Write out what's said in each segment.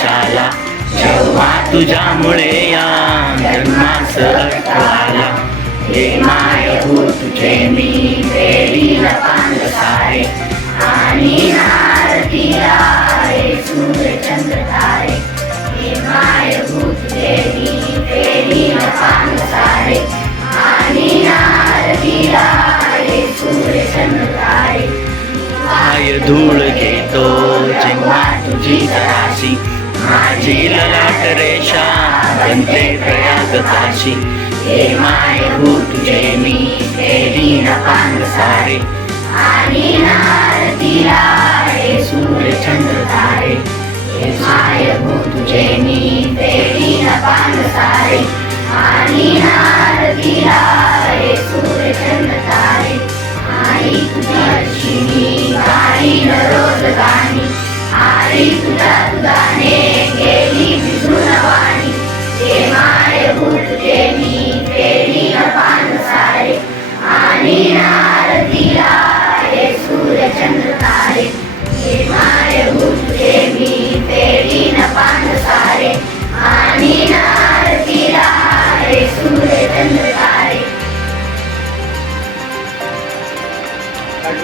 कशाला जेव्हा तुझ्यामुळे या जन्मास अर्थ आला हे मायभूत हो, तुझे मी फेरील पांग सारे आणि नारती आहे सूर्यचंद्र तारे. हे मायभूत हो, तुझे मी फेरील पांग सारे आणि नारती आहे सूर्यचंद्र तारे. माय धूळ घेतो जेव्हा तुझी तराशी. माझी ललाट रेषा बनते प्रयाग काशी हे माय तुझे मी फेरी न पांग सारे आणि नारदीला हे सूर्य चंद्र तारे. हे माय तुझे मी फेरी न पांग सारे आणि नारदीला हे सूर्य चंद्र तारे. आई तुझ्या मी गाणी न रोज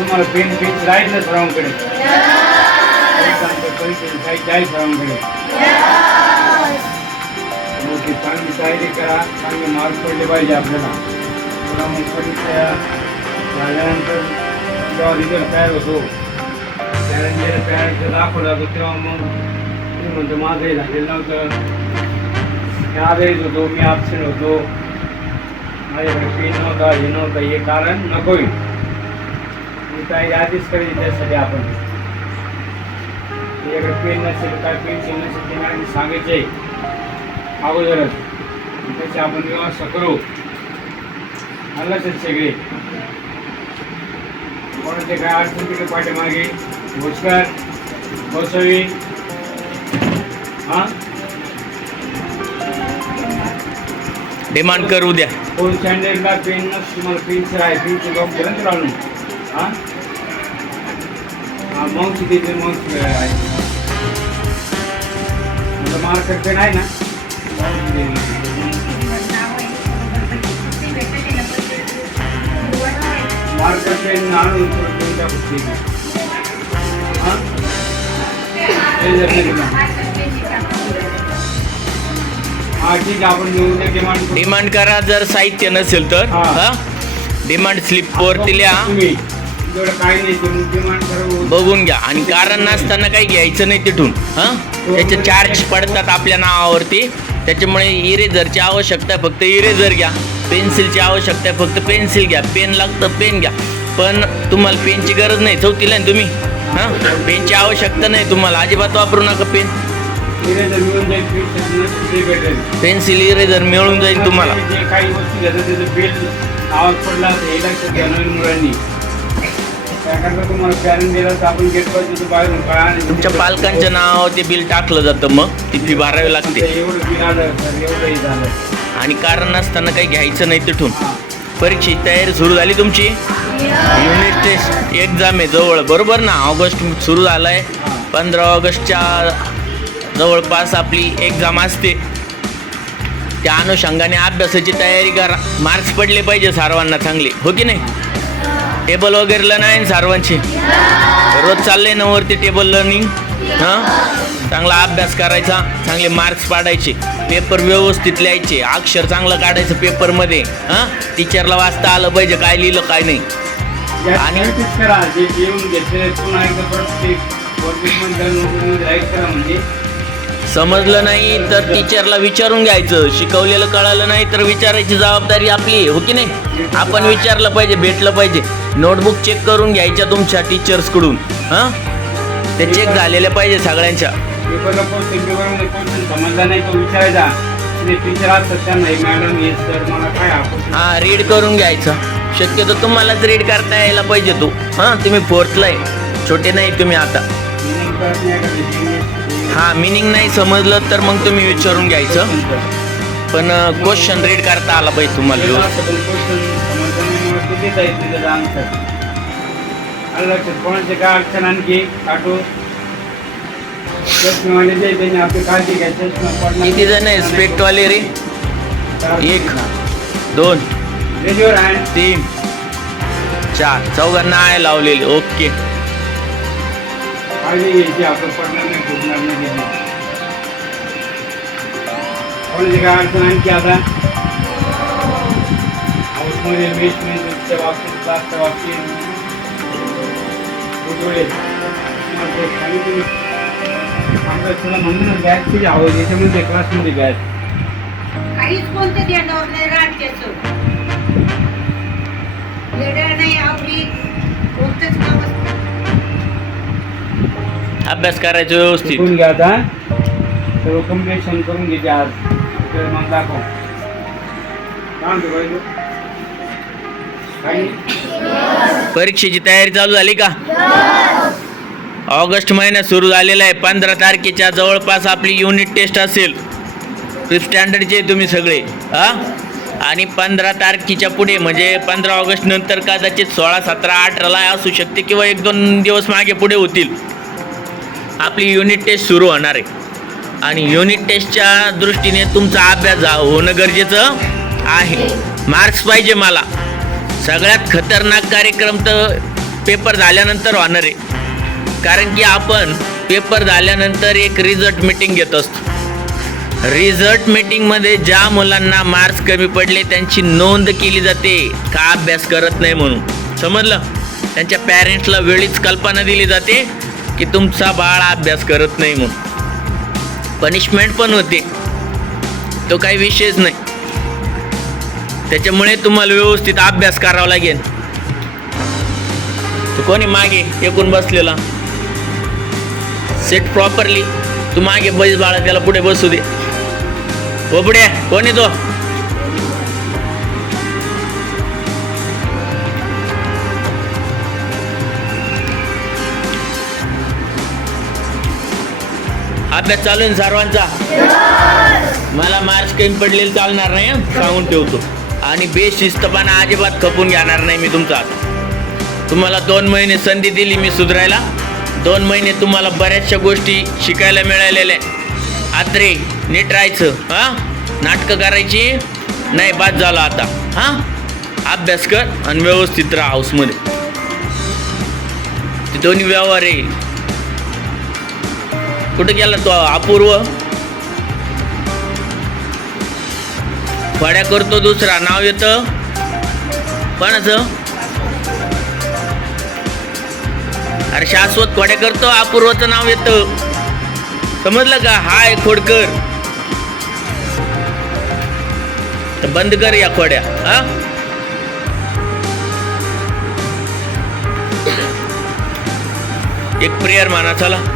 तुम्हाला पेन पेन जायचं चांगली तयारी करा। चांगले मार्क पडले पाहिजे आपल्याला पुन्हा मग परीक्षा झाल्यानंतर जेव्हा रिझल्ट तयार होतो त्यानंतर पॅरेंटचं दाखवलं जातो तेव्हा मग ते म्हणतो माझंही झालेलं नव्हतं मी आजारीच होतो मी absent होतो माझ्याकडे पेन नव्हता हे नव्हतं हे कारण नकोय काही आधीच करेल त्यासाठी आपण. पेन नसेल काय पेन्सिल नसेल ते मला सांगायचे अगोदरच. त्याची आपण व्यवस्था करू. आलं सगळे. कोणाचे काय अडचण तिकडे पाठीमागे? भोसकर गोसावी हां? डिमांड करू द्या. फोन स्टँडर्डला पेन तुम्हाला पेन्सिल आहे. पेन्सिल लावून हां? हां तिथे मग आहे मला ना आणून ठीक आहे हां? ठीक आपण घेऊन डिमांड करू. डिमांड करा जर साहित्य नसेल तर हा. डिमांड स्लिप वरती लिहा. नाही बघून घ्या. आणि कारण नसताना काही घ्यायचं नाही तिथून हा? त्याचे चार्ज पडतात आपल्या नावावरती. त्याच्यामुळे इरेझरची आवश्यकता आहे फक्त इरेझर घ्या. पेन्सिलची आवश्यकता आहे फक्त पेन्सिल घ्या. पेन लागतं पेन घ्या. पण तुम्हाला पेनची गरज नाही चौथीला ना तुम्ही? हां? पेनची आवश्यकता नाही तुम्हाला. अजिबात वापरू नका पेन मिळून जाईल भेटेल. पेन्सिल इरेझर मिळून जाईल तुम्हाला. जे काही त्याचं बिल आवाज पडला तर हे लक्षात घ्या नवीन मुलांनी. त्याकरता तुम्हाला पॅरेंट दिला तर आपण गेट पाहिजे तर बाहेरून काय तुमच्या पालकांच्या नावावर ते बिल टाकलं जातं मग. ती फी भरावी लागते एवढं बिल आलं तर एवढंही झालं. आणि कारण नसताना काही घ्यायचं नाही तिथून. परीक्षेची तयारी सुरू झाली तुमची? युनिट टेस्ट एक्झाम आहे जवळ. बरोबर ना? ऑगस्ट सुरू झालं आहे पंधरा ऑगस्टच्या जवळपास आपली एक्झाम असते. त्या अनुषंगाने अभ्यासाची तयारी करा. मार्क्स पडले पाहिजे सर्वांना चांगले. हो की नाही? टेबल वगैरे नाही ना सर्वांची. रोज चाललंय ना वरती टेबल लर्निंग हां? चांगला अभ्यास करायचा चांगले मार्क्स पाडायचे पेपर व्यवस्थित लिहायचे अक्षर चांगलं काढायचं पेपरमध्ये हां? टीचरला वाचता आलं पाहिजे काय लिहिलं काय नाही. आणि- म्हणजे? समजलं नाही तर टीचरला विचारून घ्यायचं. शिकवलेलं कळालं नाही तर विचारायची जबाबदारी आपली आहे, हो की नाही? आपण विचारलं पाहिजे भेटलं पाहिजे. नोटबुक चेक करून घ्यायच्या तुमच्या टीचर्सकडून हां? ते चेक झालेल्या पाहिजे सगळ्यांच्या. हा हां रीड करून घ्यायचं. शक्यतो तुम्हालाच रीड करता यायला पाहिजे तू. हां? तुम्ही फोर्थला आहे. छोटे नाही तुम्ही आता. हां मिनिंग नाही समजलं तर मग तुम्ही विचारून घ्यायचं. पण क्वेश्चन रीड करता आला पाहिजे तुम्हाला. व्यवस्थित. लक्षात? कोणाचे काय अडचण आणखी? काटो चष्मेवाले जे आहे, त्यांनी आपली काळजी घ्या. चष्मा पडला किती जण आहे स्पेक्टवाले रे? एक दोन तीन चार. चौघांना आहे लावलेले. ओके. काळजी घ्यायची आपण पडणार नाही. कोणाची काय अडचण आणखी आता हाऊसमध्ये बेसमेंटच्या बाबतीत क्लासच्या बाबतीत. आमचं तुला म्हणून याच्यामध्ये क्लासमध्ये बॅग काहीच कोणतं देणार नाही राज्याचं. अभ्यास करायचं व्यवस्थित. शिकून घ्या आता. सर्व कम्प्लिशन करून घ्यायचे आज मग दाखव. काय म्हणतो बाई काही परीक्षेची तयारी चालू झाली का? ऑगस्ट महिना सुरू झालेला आहे. पंधरा तारखेच्या जवळपास आपली युनिट टेस्ट असेल. फिफ्थ स्टँडर्डचे तुम्ही सगळे. हा? आणि पंधरा तारखेच्या पुढे म्हणजे पंधरा ऑगस्ट नंतर कदाचित सोळा सतरा अठराला असू शकते किंवा एक दोन दिवस मागे पुढे होतील. आपली युनिट टेस्ट सुरू होणार आहे. आणि युनिट टेस्टच्या दृष्टीने तुमचा अभ्यास होणं गरजेचं आहे. मार्क्स पाहिजे मला. सगळ्यात खतरनाक कार्यक्रम तर पेपर झाल्यानंतर होणार आहे. कारण की आपण पेपर झाल्यानंतर एक रिझल्ट मीटिंग घेत असतो. रिझल्ट मीटिंगमध्ये ज्या मुलांना मार्क्स कमी पडले त्यांची नोंद केली जाते. का अभ्यास करत नाही म्हणून. समजलं? त्यांच्या पॅरेंट्सला वेळीच कल्पना दिली जाते की तुमचा बाळ अभ्यास करत नाही म्हणून. पनिशमेंट पण होते. तो काही विषयच नाही. त्याच्यामुळे तुम्हाला व्यवस्थित अभ्यास करावा लागेल. कोणी मागे एकूण बसलेला? सेट प्रॉपरली तू मागे बैस बाळा त्याला पुढे बसू दे. हो कोणी तो? अभ्यास चालू आहे ना सर्वांचा. मला मार्क्स कमी पडलेले चालणार नाही सांगून ठेवतो. आणि बेशिस्तपणा अजिबात खपून घेणार नाही मी तुमचा. तुम्हाला दोन महिने संधी दिली मी सुधारायला. दोन महिने तुम्हाला बऱ्याचशा गोष्टी शिकायला मिळालेल्या आत्रे नीट राहायचं हां? नाटकं करायची? नाही बाद झालं आता. हां? अभ्यास कर आणि व्यवस्थित राहा हाऊसमध्ये. ते दोन्ही व्यवहार आहे. कुठे गेला तो अपूर्व? फड्या करतो दुसरा नाव येतं? कोणाचं? अरे शाश्वत खोड्या करतो अपूर्वाचं नाव येतं. समजलं का? हाय खोडकर. तर बंद कर या खोड्या हा? एक प्रेयर माना चला.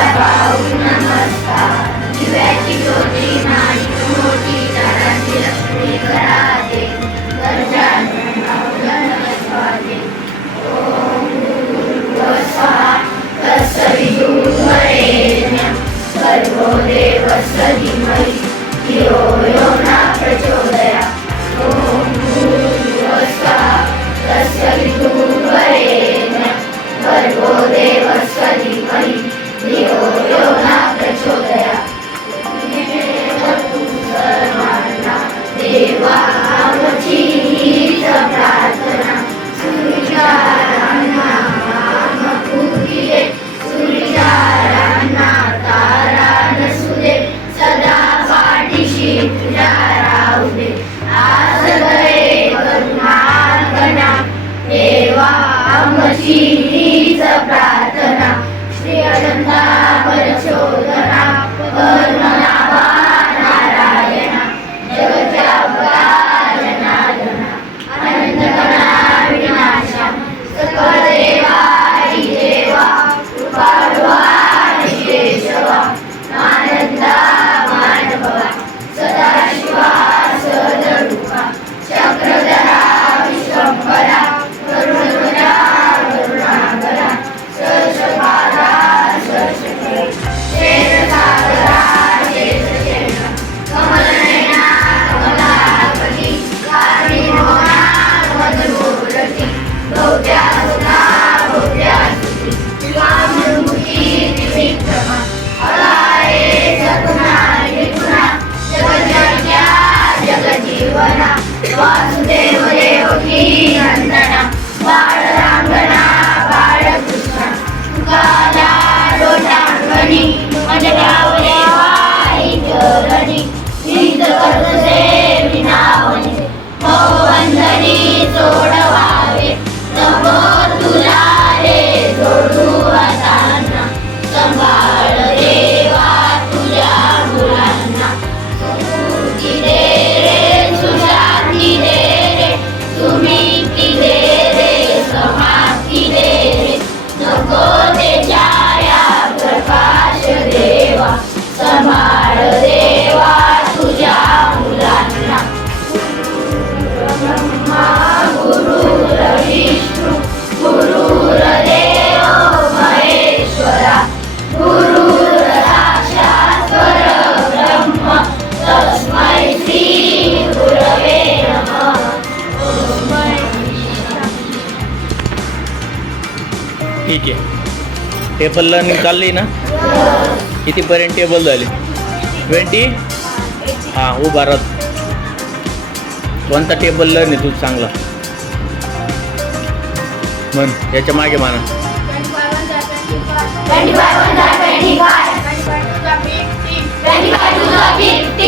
Christ, a ti. ठीक आहे. टेबल लर्निंग चालली ना? कितीपर्यंत टेबल झाले? ट्वेंटी हां हो बारा कोणता टेबल लर्निंग तू चांगला म्हण. याच्या मागे माना ट्वेंटी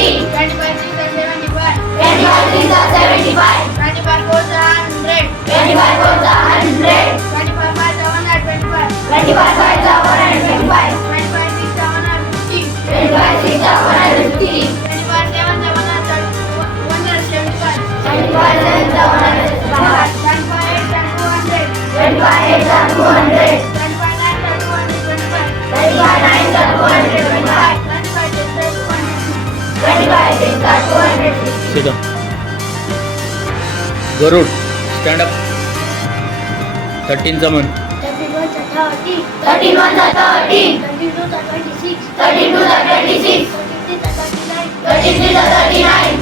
गरुड स्टँड अप थर्टीन जमन. 30, 31 to 30, 32 to 36, 32 to 36, 33 to 39, 33 to 39,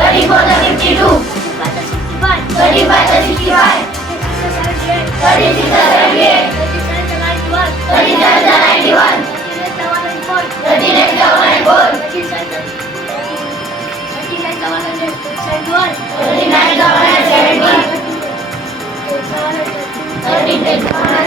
34 to 52, 35 to 65, 35 to 65, 36 to 78, 36 to 78, 37 to 91, 37 to 91. Thank.